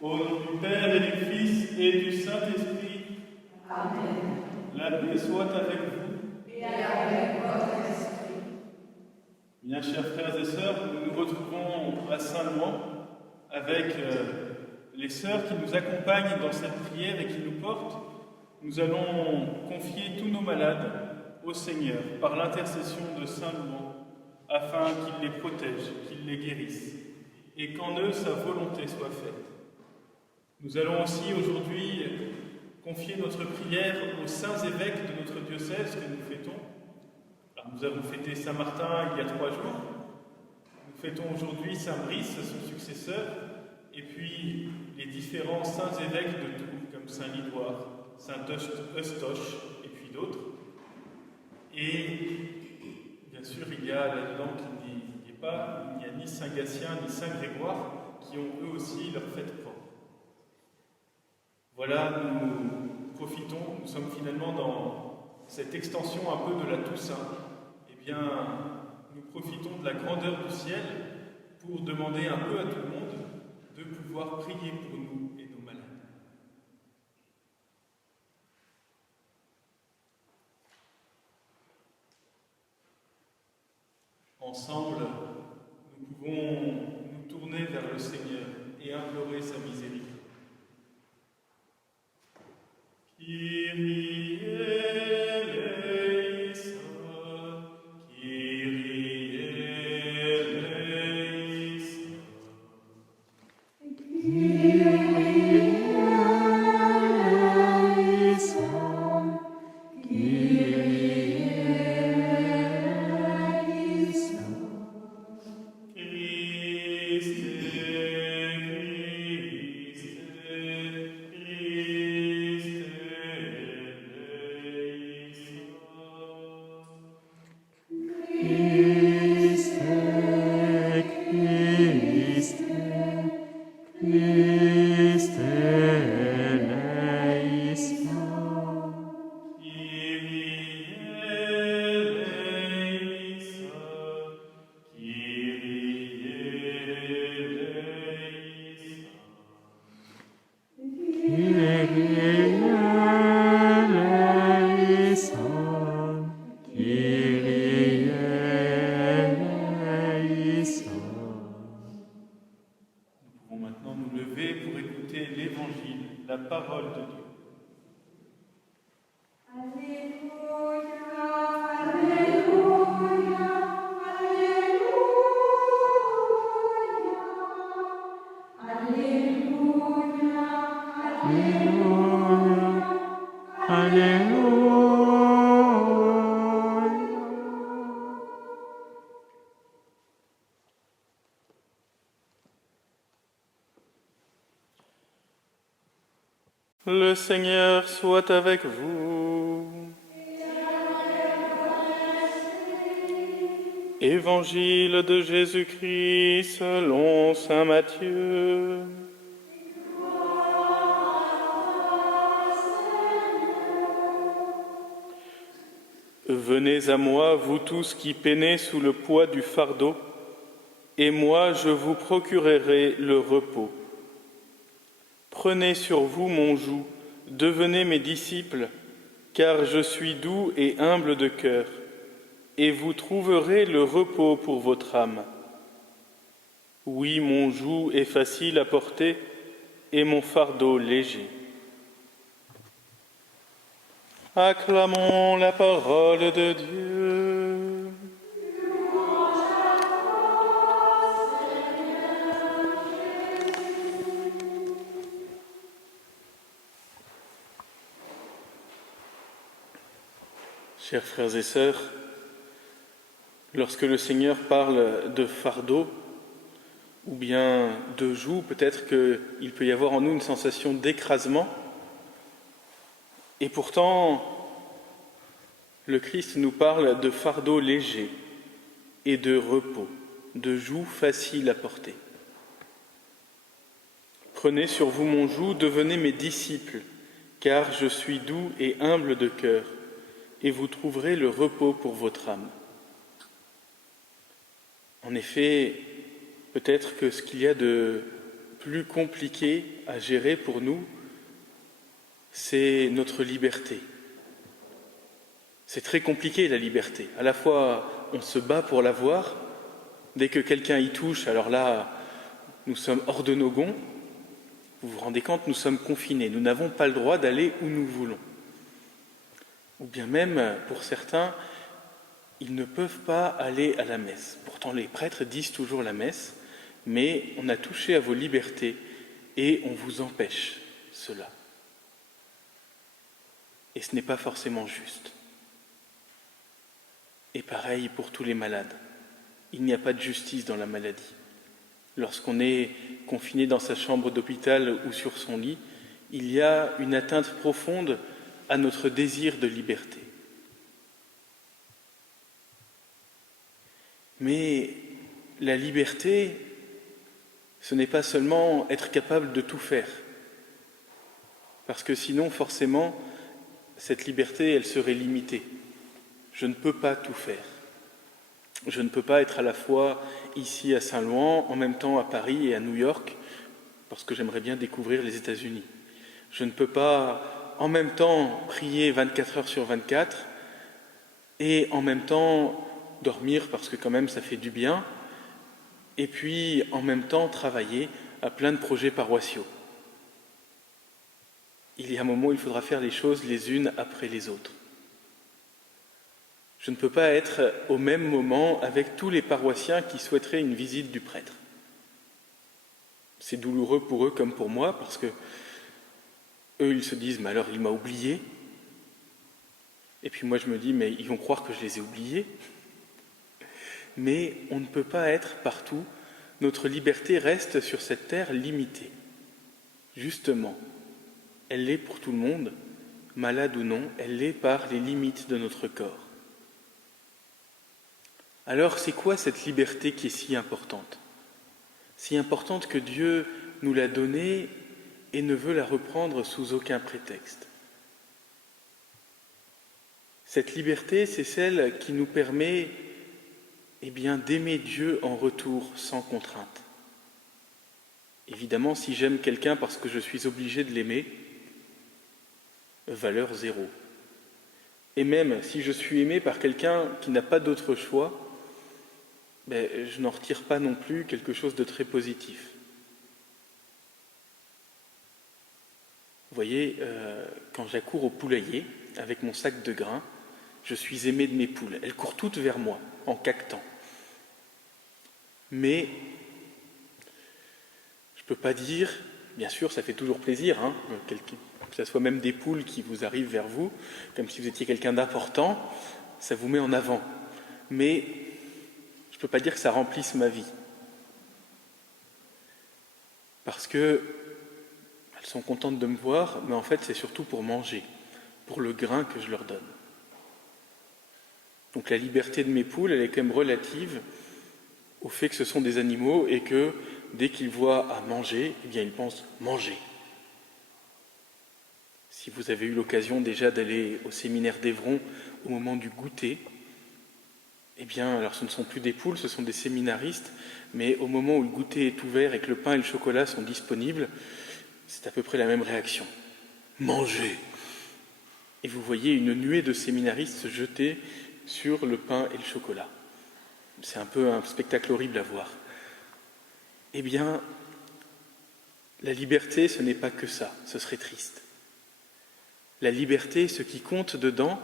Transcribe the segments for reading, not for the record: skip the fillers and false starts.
Au nom du Père et du Fils et du Saint-Esprit. Amen. La paix soit avec vous. Et avec votre esprit. Bien, chers frères et sœurs, nous nous retrouvons à Saint-Louan avec les sœurs qui nous accompagnent dans cette prière et qui nous portent. Nous allons confier tous nos malades au Seigneur par l'intercession de Saint-Louan, afin qu'il les protège, qu'il les guérisse, et qu'en eux sa volonté soit faite. Nous allons aussi aujourd'hui confier notre prière aux saints évêques de notre diocèse que nous fêtons. Alors, nous avons fêté Saint Martin il y a 3 jours. Nous fêtons aujourd'hui Saint Brice, son successeur, et puis les différents saints évêques de Tours, comme Saint Lidoire, Saint Eustoche, et puis d'autres. Et bien sûr, il y a là-dedans il n'y a ni Saint Gatien ni Saint Grégoire qui ont eux aussi leur fête propre. Voilà, nous profitons, nous sommes finalement dans cette extension un peu de la Toussaint. Eh bien, nous profitons de la grandeur du ciel pour demander un peu à tout le monde de pouvoir prier pour nous et nos malades. Ensemble, nous pouvons nous tourner vers le Seigneur et implorer sa miséricorde. Kyrie eleison, Kyrie eleison. La parole de Dieu. Le Seigneur soit avec vous. Évangile de Jésus-Christ selon saint Matthieu. Venez à moi, vous tous qui peinez sous le poids du fardeau, et moi je vous procurerai le repos. Prenez sur vous mon joug, devenez mes disciples, car je suis doux et humble de cœur, et vous trouverez le repos pour votre âme. Oui, mon joug est facile à porter, et mon fardeau léger. Acclamons la parole de Dieu. Chers frères et sœurs, lorsque le Seigneur parle de fardeau ou bien de joug, peut-être qu'il peut y avoir en nous une sensation d'écrasement. Et pourtant, le Christ nous parle de fardeau léger et de repos, de joug facile à porter. Prenez sur vous mon joug, devenez mes disciples, car je suis doux et humble de cœur, et vous trouverez le repos pour votre âme. En effet, peut-être que ce qu'il y a de plus compliqué à gérer pour nous, c'est notre liberté. C'est très compliqué la liberté. À la fois, on se bat pour l'avoir. Dès que quelqu'un y touche, alors là, nous sommes hors de nos gonds. Vous vous rendez compte, nous sommes confinés. Nous n'avons pas le droit d'aller où nous voulons. Ou bien même, pour certains, ils ne peuvent pas aller à la messe. Pourtant, les prêtres disent toujours la messe, mais on a touché à vos libertés et on vous empêche cela. Et ce n'est pas forcément juste. Et pareil pour tous les malades. Il n'y a pas de justice dans la maladie. Lorsqu'on est confiné dans sa chambre d'hôpital ou sur son lit, il y a une atteinte profonde à notre désir de liberté. Mais la liberté, ce n'est pas seulement être capable de tout faire, parce que sinon, forcément, cette liberté, elle serait limitée. Je ne peux pas tout faire. Je ne peux pas être à la fois ici à Saint-Louan, en même temps à Paris et à New York, parce que j'aimerais bien découvrir les États-Unis. Je ne peux pas en même temps prier 24 heures sur 24 et en même temps dormir parce que quand même ça fait du bien, et puis en même temps travailler à plein de projets paroissiaux. Il y a un moment où il faudra faire les choses les unes après les autres. Je ne peux pas être au même moment avec tous les paroissiens qui souhaiteraient une visite du prêtre. C'est douloureux pour eux comme pour moi, parce que eux, ils se disent « mais alors il m'a oublié ». Et puis moi je me dis « mais ils vont croire que je les ai oubliés ». Mais on ne peut pas être partout. Notre liberté reste sur cette terre limitée. Justement, elle l'est pour tout le monde, malade ou non, elle l'est par les limites de notre corps. Alors c'est quoi cette liberté qui est si importante ? Si importante que Dieu nous l'a donnée et ne veut la reprendre sous aucun prétexte. Cette liberté, c'est celle qui nous permet d'aimer Dieu en retour sans contrainte. Évidemment, si j'aime quelqu'un parce que je suis obligé de l'aimer, valeur 0. Et même si je suis aimé par quelqu'un qui n'a pas d'autre choix, je n'en retire pas non plus quelque chose de très positif. Vous voyez, quand j'accours au poulailler avec mon sac de grains, je suis aimé de mes poules. Elles courent toutes vers moi, en caquetant. Mais je ne peux pas dire, bien sûr, ça fait toujours plaisir, que ce soit même des poules qui vous arrivent vers vous, comme si vous étiez quelqu'un d'important, ça vous met en avant. Mais je ne peux pas dire que ça remplisse ma vie. Parce que elles sont contentes de me voir, mais en fait c'est surtout pour manger, pour le grain que je leur donne. Donc la liberté de mes poules, elle est quand même relative au fait que ce sont des animaux et que dès qu'ils voient à manger, ils pensent manger. Si vous avez eu l'occasion déjà d'aller au séminaire d'Évron au moment du goûter, alors ce ne sont plus des poules, ce sont des séminaristes, mais au moment où le goûter est ouvert et que le pain et le chocolat sont disponibles, c'est à peu près la même réaction. Manger. Et vous voyez une nuée de séminaristes se jeter sur le pain et le chocolat. C'est un peu un spectacle horrible à voir. La liberté, ce n'est pas que ça, ce serait triste. La liberté, ce qui compte dedans,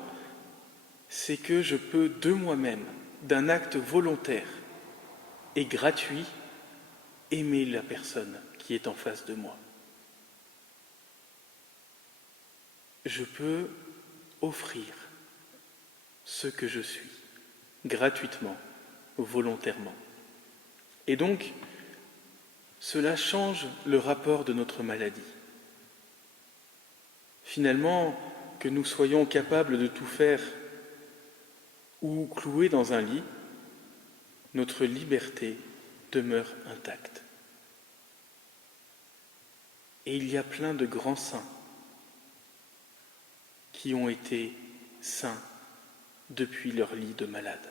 c'est que je peux de moi-même, d'un acte volontaire et gratuit, aimer la personne qui est en face de moi. Je peux offrir ce que je suis, gratuitement, volontairement. Et donc, cela change le rapport de notre maladie. Finalement, que nous soyons capables de tout faire ou cloués dans un lit, notre liberté demeure intacte. Et il y a plein de grands saints qui ont été saints depuis leur lit de malade.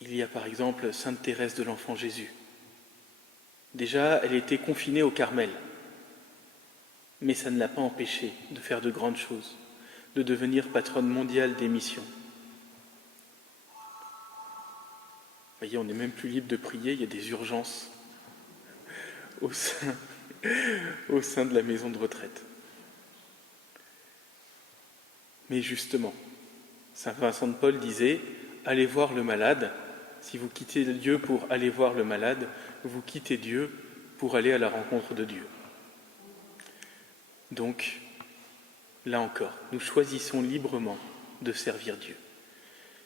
Il y a par exemple Sainte Thérèse de l'Enfant Jésus. Déjà, elle était confinée au Carmel, mais ça ne l'a pas empêchée de faire de grandes choses, de devenir patronne mondiale des missions. Vous voyez, on n'est même plus libre de prier, il y a des urgences au sein de la maison de retraite. Mais justement, Saint Vincent de Paul disait « Allez voir le malade ». Si vous quittez Dieu pour aller voir le malade, vous quittez Dieu pour aller à la rencontre de Dieu. Donc, là encore, nous choisissons librement de servir Dieu.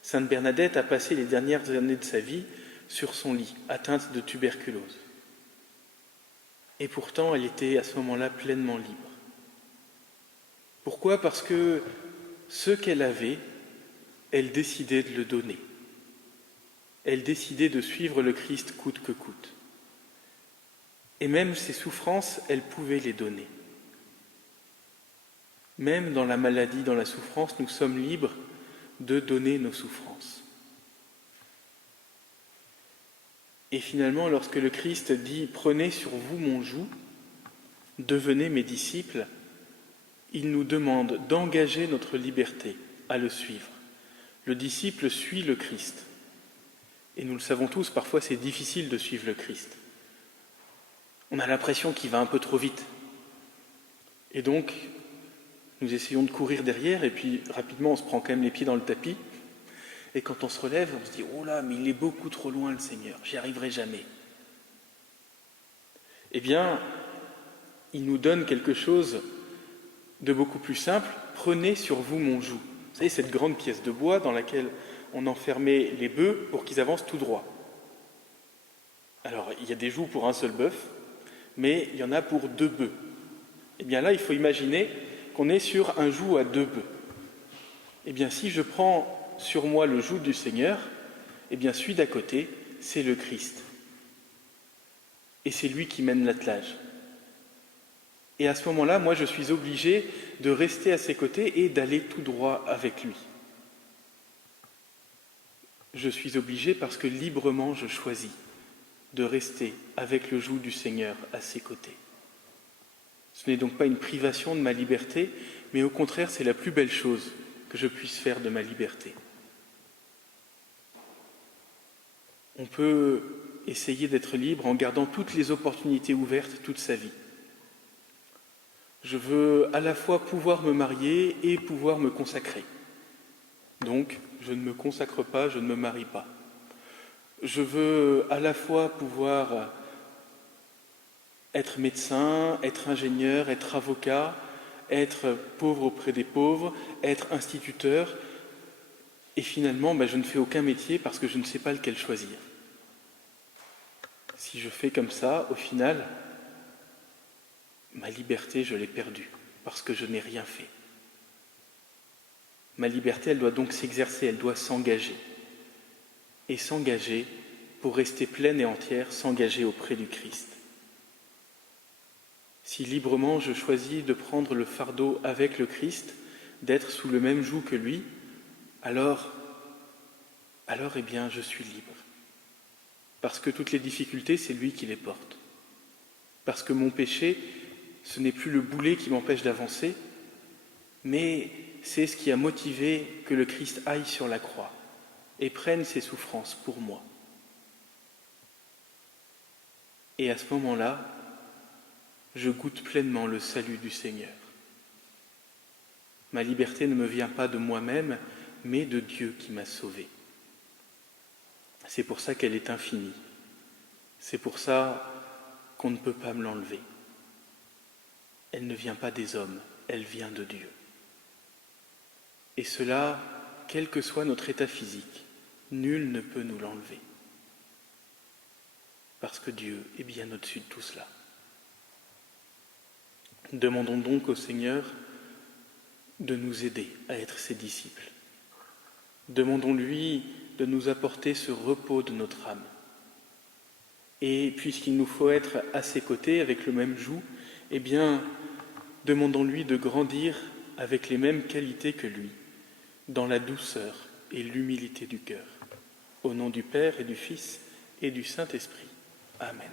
Sainte Bernadette a passé les dernières années de sa vie sur son lit, atteinte de tuberculose. Et pourtant, elle était à ce moment-là pleinement libre. Pourquoi ? Parce que ce qu'elle avait, elle décidait de le donner. Elle décidait de suivre le Christ coûte que coûte. Et même ses souffrances, elle pouvait les donner. Même dans la maladie, dans la souffrance, nous sommes libres de donner nos souffrances. Et finalement, lorsque le Christ dit « Prenez sur vous mon joug, devenez mes disciples », il nous demande d'engager notre liberté à le suivre. Le disciple suit le Christ. Et nous le savons tous, parfois c'est difficile de suivre le Christ. On a l'impression qu'il va un peu trop vite. Et donc, nous essayons de courir derrière, et puis rapidement on se prend quand même les pieds dans le tapis. Et quand on se relève, on se dit « Oh là, mais il est beaucoup trop loin le Seigneur, j'y arriverai jamais ». Eh bien, il nous donne quelque chose de beaucoup plus simple. « Prenez sur vous mon joug ». Vous savez, cette grande pièce de bois dans laquelle on enfermait les bœufs pour qu'ils avancent tout droit. Alors, il y a des jougs pour un seul bœuf, mais il y en a pour 2 bœufs. Eh bien là, il faut imaginer qu'on est sur un joug à 2 bœufs. Eh bien, si je prends sur moi le joug du Seigneur, eh bien, celui d'à côté, c'est le Christ. Et c'est lui qui mène l'attelage. Et à ce moment-là, moi, je suis obligé de rester à ses côtés et d'aller tout droit avec lui. Je suis obligé parce que librement je choisis de rester avec le joug du Seigneur à ses côtés. Ce n'est donc pas une privation de ma liberté, mais au contraire, c'est la plus belle chose que je puisse faire de ma liberté. On peut essayer d'être libre en gardant toutes les opportunités ouvertes toute sa vie. Je veux à la fois pouvoir me marier et pouvoir me consacrer. Donc, je ne me consacre pas, je ne me marie pas. Je veux à la fois pouvoir être médecin, être ingénieur, être avocat, être pauvre auprès des pauvres, être instituteur, et finalement, je ne fais aucun métier parce que je ne sais pas lequel choisir. Si je fais comme ça, au final, ma liberté, je l'ai perdue, parce que je n'ai rien fait. Ma liberté, elle doit donc s'exercer, elle doit s'engager. Et s'engager, pour rester pleine et entière, s'engager auprès du Christ. Si librement je choisis de prendre le fardeau avec le Christ, d'être sous le même joug que lui, alors eh bien, je suis libre. Parce que toutes les difficultés, c'est lui qui les porte. Parce que mon péché, ce n'est plus le boulet qui m'empêche d'avancer, mais c'est ce qui a motivé que le Christ aille sur la croix et prenne ses souffrances pour moi. Et à ce moment-là, je goûte pleinement le salut du Seigneur. Ma liberté ne me vient pas de moi-même, mais de Dieu qui m'a sauvé. C'est pour ça qu'elle est infinie. C'est pour ça qu'on ne peut pas me l'enlever. Elle ne vient pas des hommes, elle vient de Dieu. Et cela, quel que soit notre état physique, nul ne peut nous l'enlever. Parce que Dieu est bien au-dessus de tout cela. Demandons donc au Seigneur de nous aider à être ses disciples. Demandons-lui de nous apporter ce repos de notre âme. Et puisqu'il nous faut être à ses côtés avec le même joug, eh bien, demandons-lui de grandir avec les mêmes qualités que lui, dans la douceur et l'humilité du cœur. Au nom du Père et du Fils et du Saint-Esprit. Amen.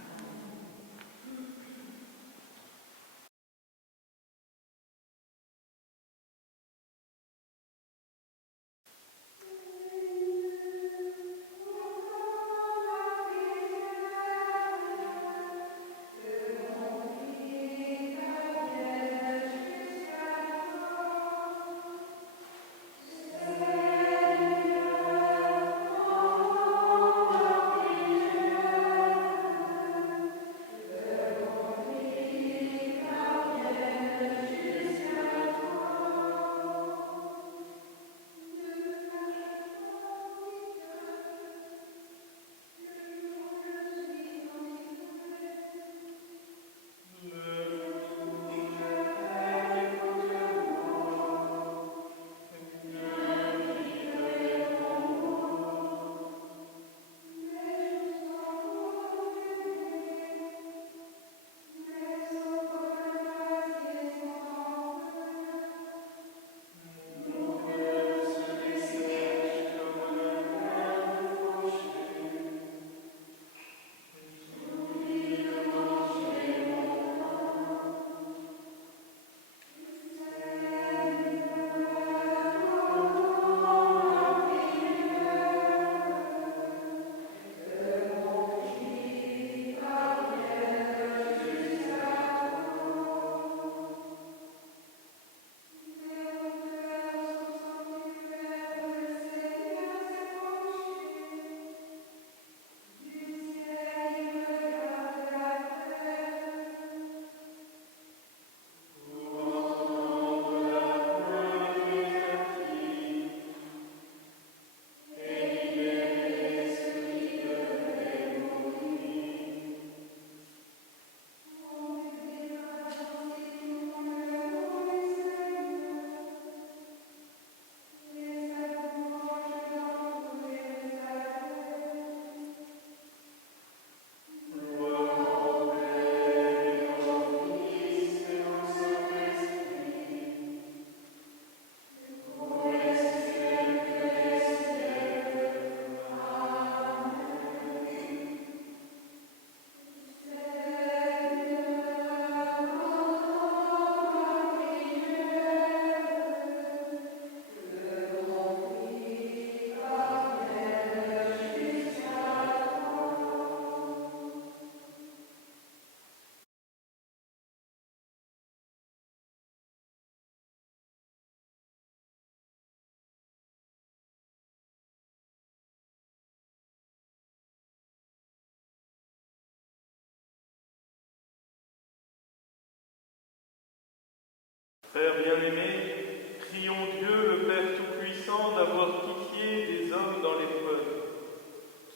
Frères bien-aimés, prions Dieu, le Père Tout-Puissant, d'avoir pitié des hommes dans l'épreuve,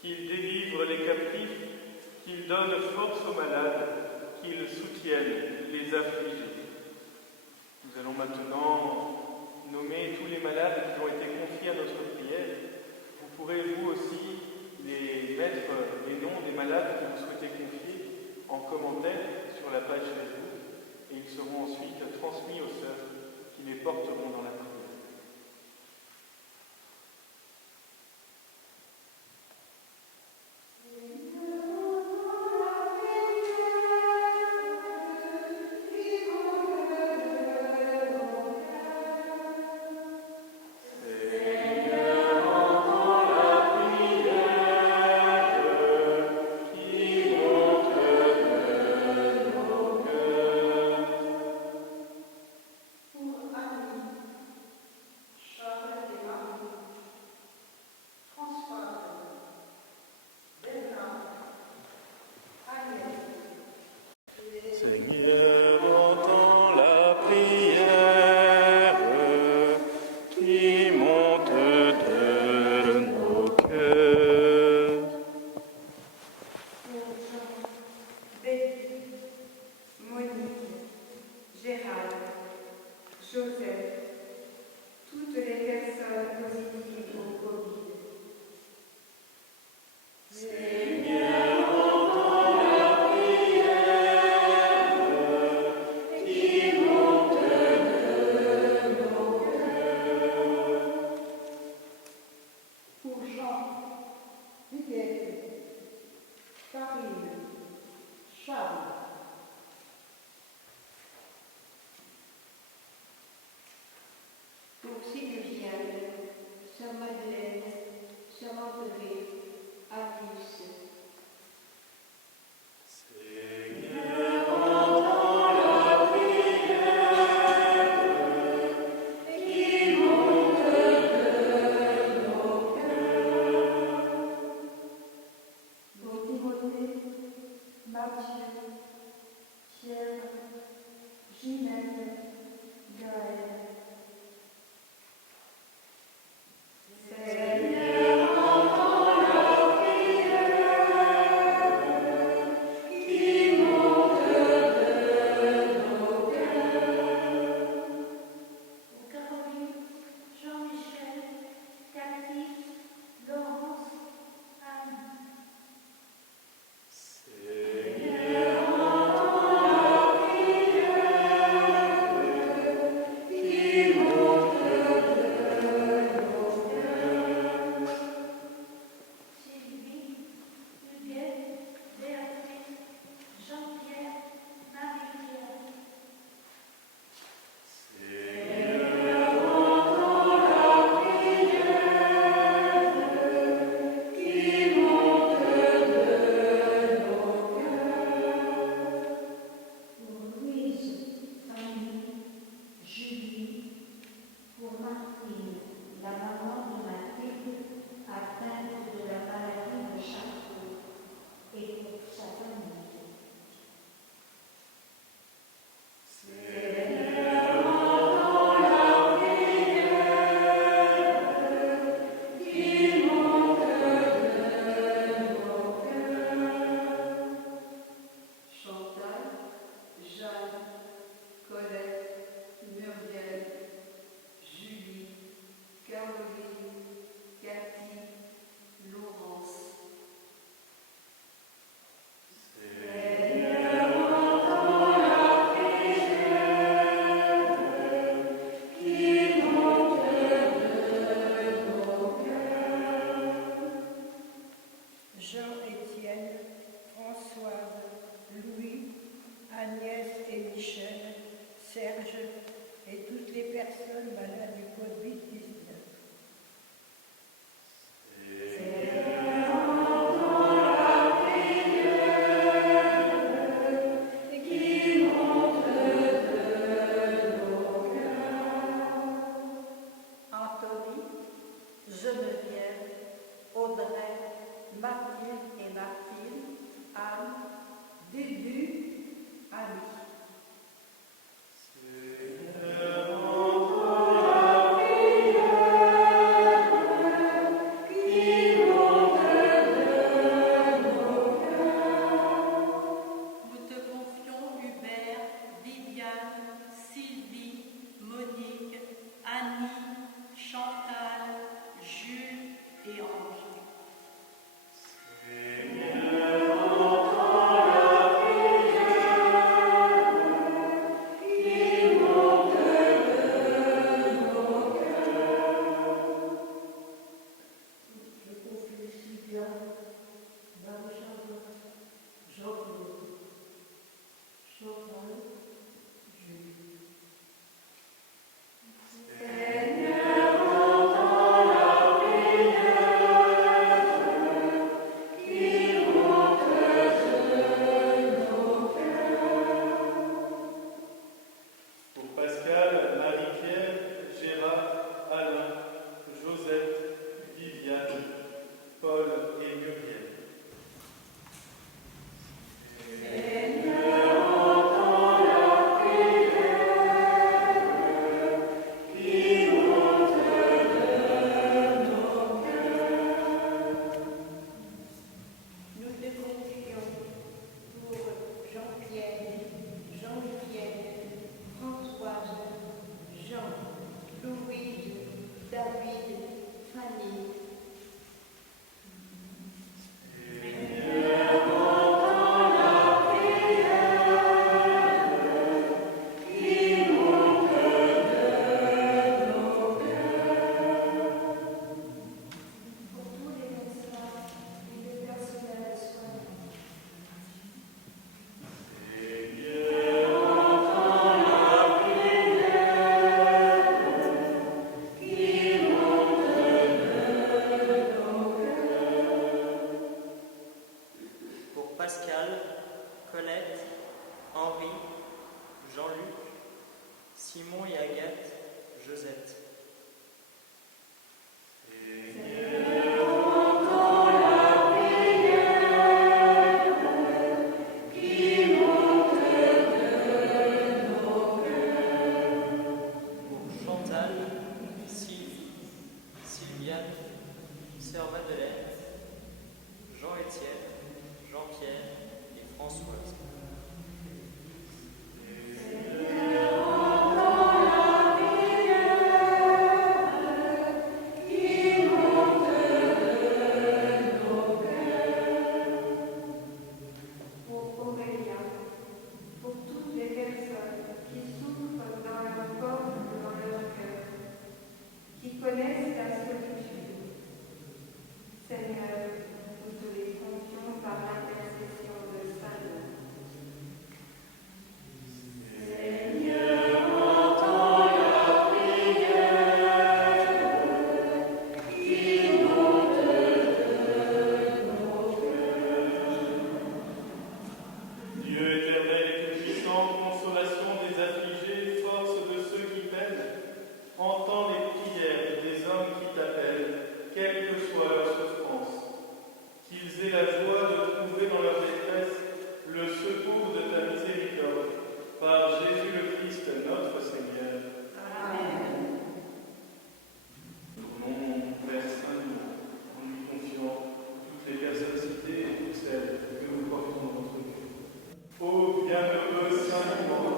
qu'il délivre les captifs, qu'il donne force aux malades, qu'il soutienne les affligés. Nous allons maintenant nommer tous les malades qui ont été confiés à notre prière. Vous pourrez vous aussi mettre les noms des malades que vous souhaitez confier en commentaire sur la page Facebook, et ils seront ensuite transmis aux sœurs qui les porteront dans la prière. Seigneur, entends la prière qui monte de nos cœurs. Pour Jean, Betty, Monique, Gérald, Joseph, toutes les personnes positives au Covid. Seigneur, entends la prière qui monte de nos cœurs. Pour Jean, Huguette, Karine, Charles, Pour Sylviane, Sœur Madeleine, Sœur André, Alice. Seigneur, entends la prière qui monte de nos cœurs. pour Timothée, Mathieu, Pierre, Ginette, Gaël. Seigneur, entends la prière qui monte de nos cœurs. Pour Caroline, Jean-Michel, Cathy, Laurence, Anne. Seigneur, entends la prière qui monte de nos cœurs. Sylvie, Huguette, Béatrice, Jean-Pierre, Marie-Pierre. Seigneur, entends la prière qui monte de nos cœurs. Pour Louise, Fanny, Julie, pour Martine, la maman de Mathilde, atteinte de la maladie de Charcot, et pour sa famille. Seigneur, entends la prière qui monte de nos cœurs. Chantal, Jeanne, Colette, Muriel, Julie, Caroline, Cathy, Laurence. Seigneur, entends la prière qui monte de nos cœurs. Jean-Étienne, Françoise, Louis, Agnès et Michel, Serge et toutes les personnes malades du Covid-19. Seigneur, entends la prière qui monte de nos cœurs. Anthony, Geneviève, Audrey, Mathilde et Martine, Anne, Dudu, Annie. Seigneur, Colette, Henri, Jean-Luc, Simon et Agathe, Josette. Chantal, Sylvie, Sylviane, Sœur Madeleine, Jean-Étienne, Jean-Pierre et Françoise. Pour Aurélia, pour toutes les personnes qui souffrent dans leur corps ou dans leur cœur, qui connaissent la solitude. Seigneur, nous te les confions par l'intercession de Saint Louis. Dieu éternel et tout-puissant, consolation des affligés, force de ceux qui peinent, entends les prières des hommes qui t'appellent, quelle que soit leur souffrance. Qu'ils aient la joie de trouver dans leur détresse le secours de ta miséricorde. Par Jésus le Christ, notre Seigneur. Amen. Tournons vers Saint-Louis en lui confiant toutes les personnes citées et toutes celles que nous portons dans notre cœur. Ô bienheureux Saint-Louis,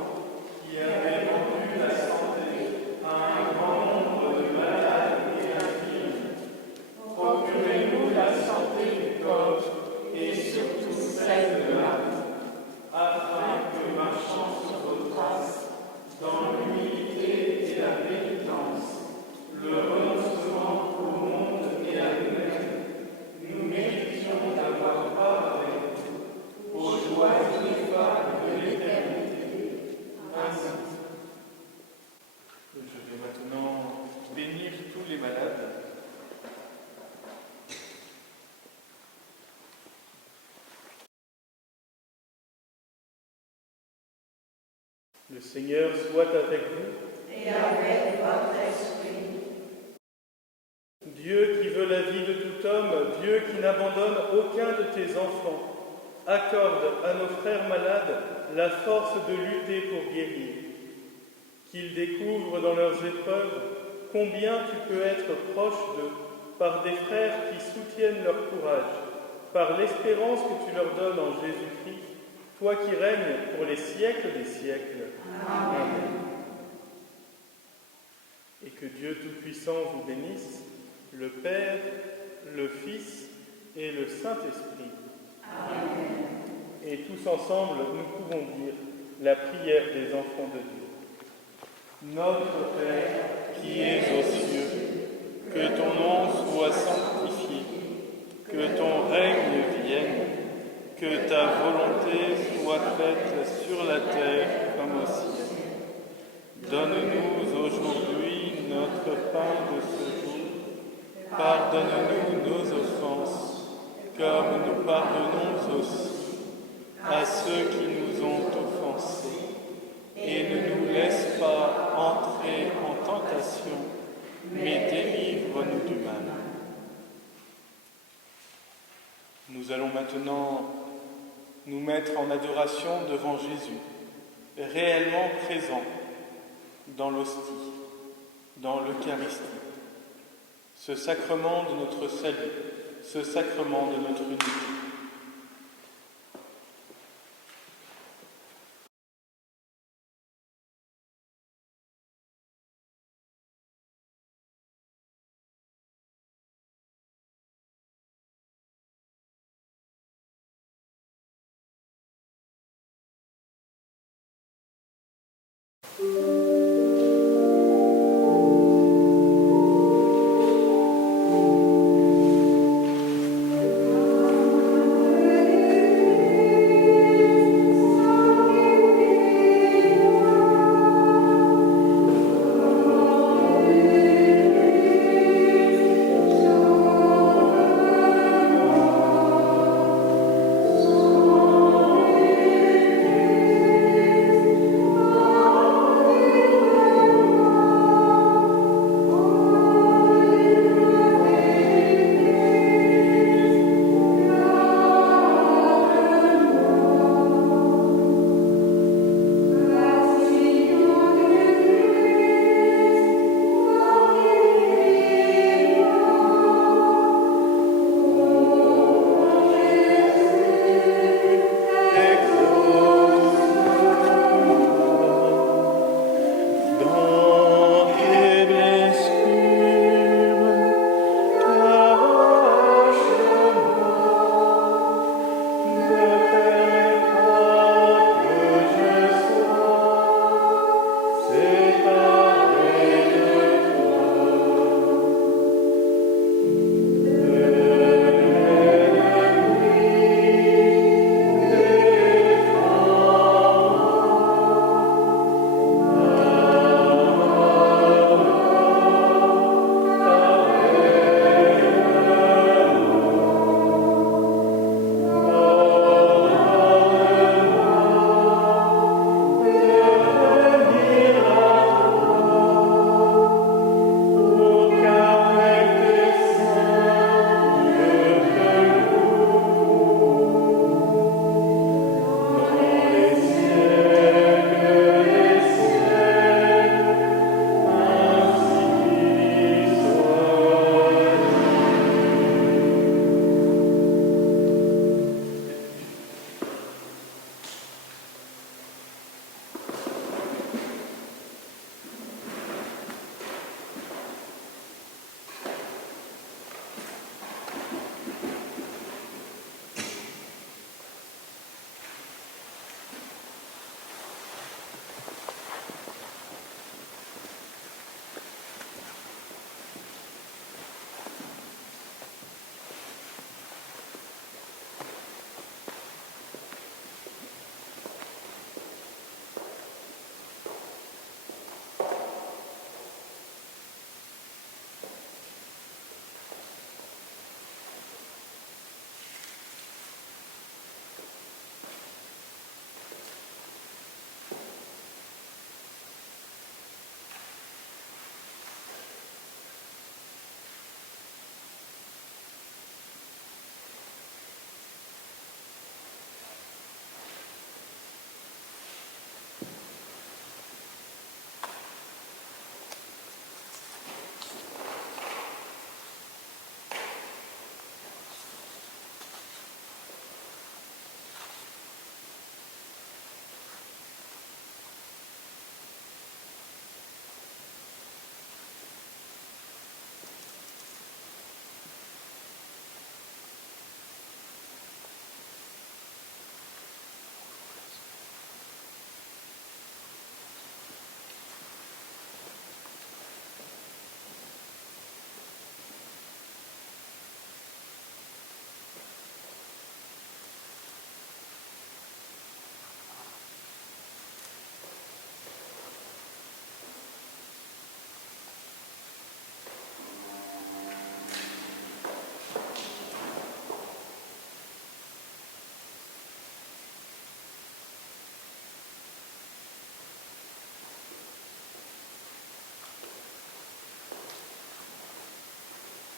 qui avait rendu la santé à un grand nombre de malades et infirmes, procurez-nous la santé du corps et surtout celle de l'âme, afin que, marchant sur vos traces, dans l'humilité et la pénitence, le renoncement au monde et à nous-mêmes, nous méritions d'avoir part avec vous aux joies ineffables de l'éternité. Ainsi. Je vais maintenant bénir tous les malades. Le Seigneur soit avec vous. Et avec votre esprit. Dieu qui veut la vie de tout homme, Dieu qui n'abandonne aucun de tes enfants, accorde à nos frères malades la force de lutter pour guérir. Qu'ils découvrent dans leurs épreuves combien tu peux être proche d'eux par des frères qui soutiennent leur courage, par l'espérance que tu leur donnes en Jésus-Christ, toi qui règnes pour les siècles des siècles. Amen. Et que Dieu Tout-Puissant vous bénisse, le Père, le Fils et le Saint-Esprit. Amen. Et tous ensemble, nous pouvons dire la prière des enfants de Dieu. Notre Père, qui es aux cieux, que ton nom soit sanctifié, que ton règne vienne, que ta volonté soit faite sur la terre comme au ciel. Donne-nous aujourd'hui notre pain de ce jour. Pardonne-nous nos offenses, comme nous pardonnons aussi à ceux qui nous ont offensés. Et ne nous laisse pas entrer en tentation, mais délivre-nous du mal. Nous allons maintenant nous mettre en adoration devant Jésus, réellement présent dans l'hostie, dans l'Eucharistie, ce sacrement de notre salut, ce sacrement de notre unité.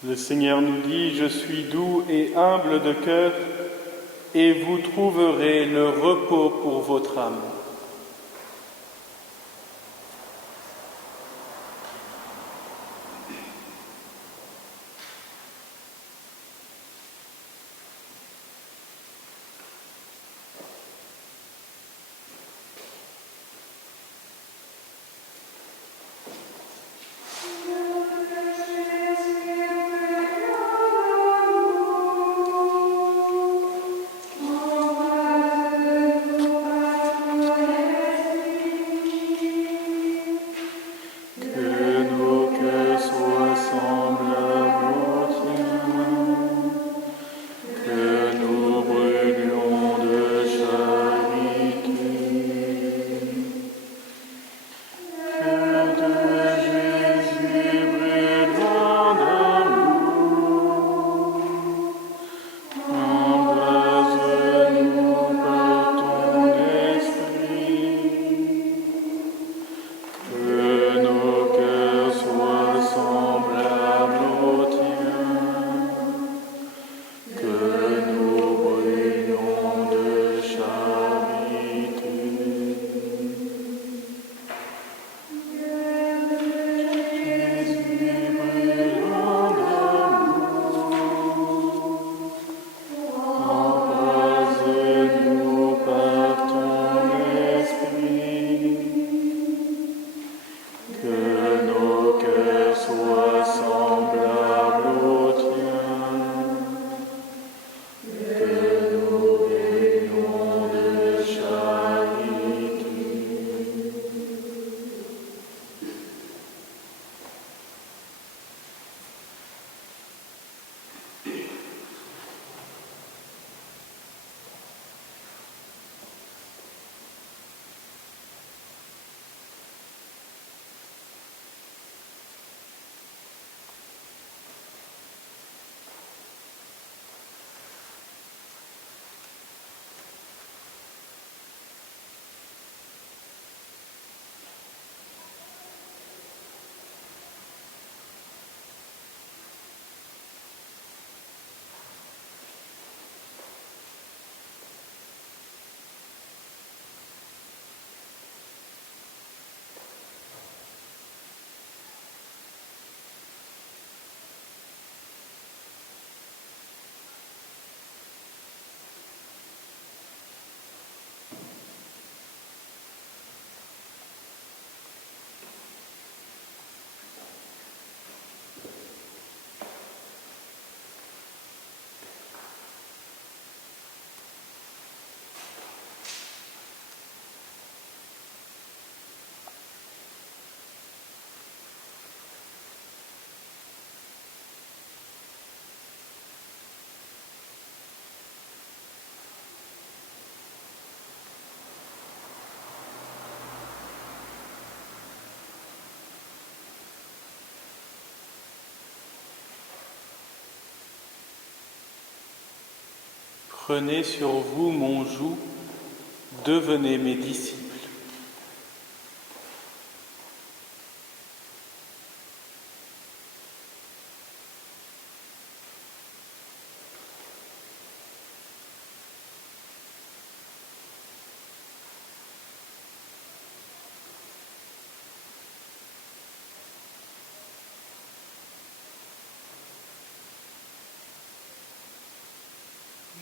Le Seigneur nous dit, « Je suis doux et humble de cœur, et vous trouverez le repos pour votre âme. » Prenez sur vous mon joug, devenez mes disciples.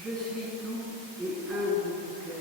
Je suis doux et humble de cœur.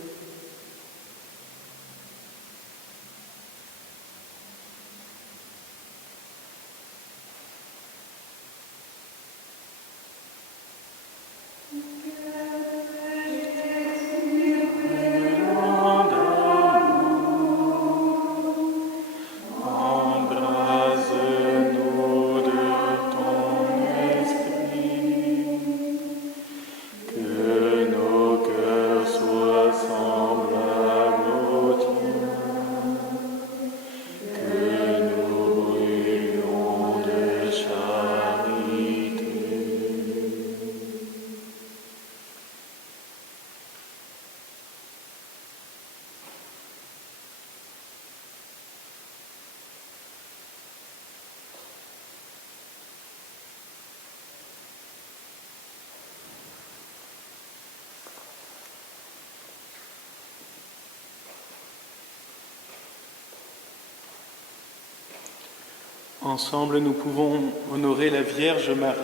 Ensemble, nous pouvons honorer la Vierge Marie,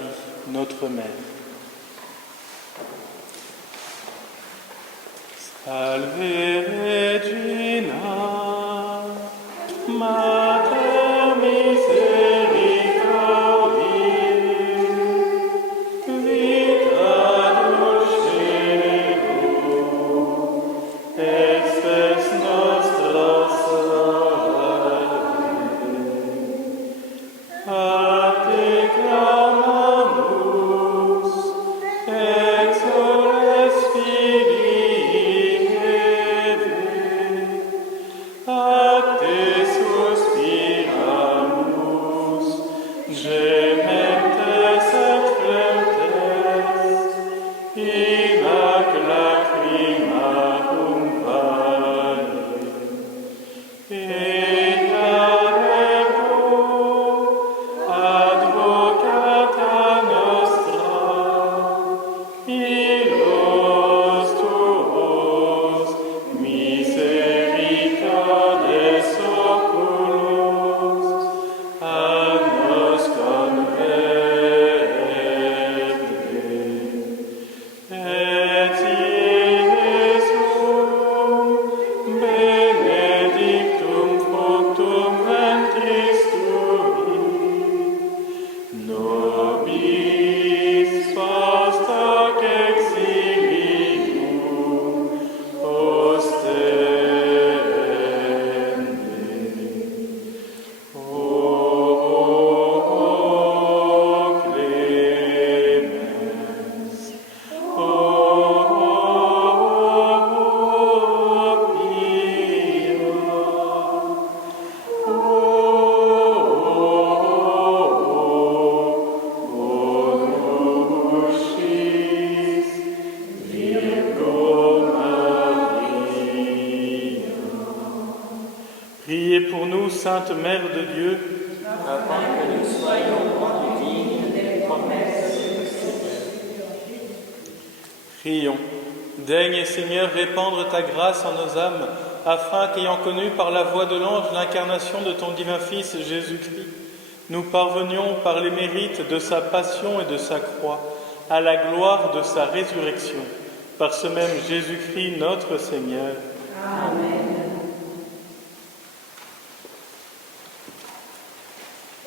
notre Mère. Salve Regina, Mater misericordiae, vita dulcedo, et spes nostra salve. A te clamamus, exules Filii Eve, a te suspiramus, gementes et flentes, in ac lacrimarum vale. Advocata nostra, illos tuos misericordes oculos, a nos converte. Et Iesum benedictum fructum ventris tui, nobis post hoc exilium ostende. O clemens, O pia, Onuscis Virgo Maria. Priez pour nous, Sainte Mère de Dieu, afin que nous soyons rendus dignes des promesses du Seigneur. Prions. Daigne, Seigneur, répandre ta grâce en nos âmes, afin qu'ayant connu par la voix de l'ange l'incarnation de ton divin Fils Jésus-Christ, nous parvenions par les mérites de sa passion et de sa croix à la gloire de sa résurrection. Par ce même Jésus-Christ notre Seigneur.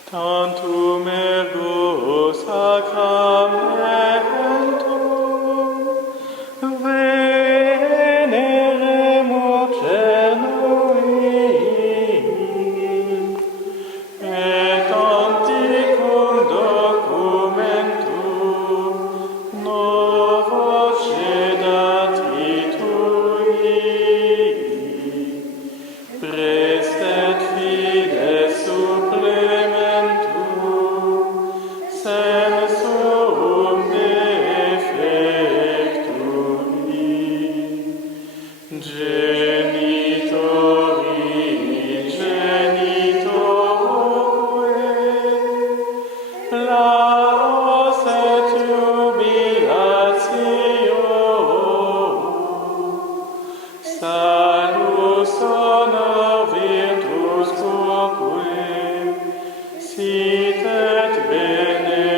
Tantum ergo sacramentum veneremur cernui, et anticum documentum novo cedatri tui, prestet fides supplementum sensum defectui, genitori genitoque, laos et jubilatio, salus honor virtus quoque, sit et benedictio,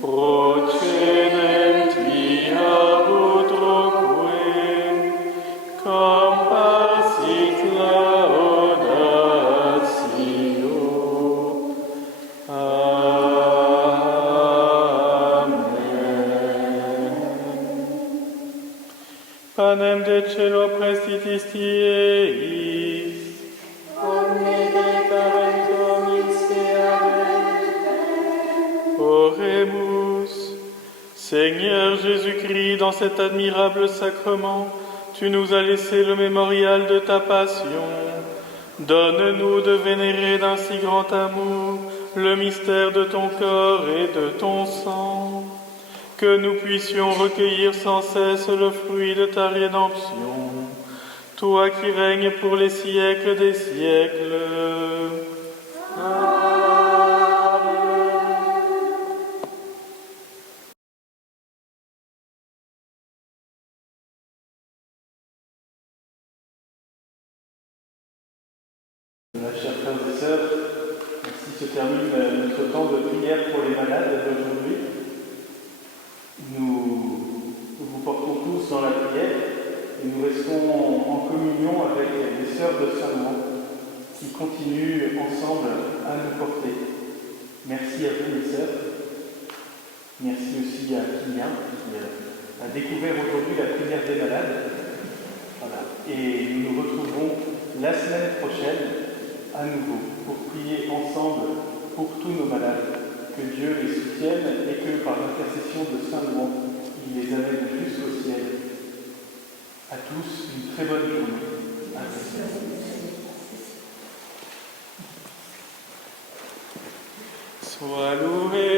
procedenti ab utroque, compassit laudatio. Amen. Panem de celo prestitis tieis, omne decaventum Oremus. Seigneur Jésus-Christ, dans cet admirable sacrement, tu nous as laissé le mémorial de ta passion. Donne-nous de vénérer d'un si grand amour le mystère de ton corps et de ton sang, que nous puissions recueillir sans cesse le fruit de ta rédemption, toi qui règnes pour les siècles des siècles. frères et sœurs, ainsi se termine notre temps de prière pour les malades d'aujourd'hui. Nous vous portons tous dans la prière et nous restons en communion avec les sœurs de Saint-Louis qui continuent ensemble à nous porter. Merci à vous, mes sœurs. Merci aussi à Kylian qui a découvert aujourd'hui la prière des malades. Voilà. Et nous nous retrouvons la semaine prochaine à nouveau pour prier ensemble pour tous nos malades. Que Dieu les soutienne et que par l'intercession de Saint Louis, il les amène jusqu'au ciel. À tous, une très bonne journée. À tous. Sois loué.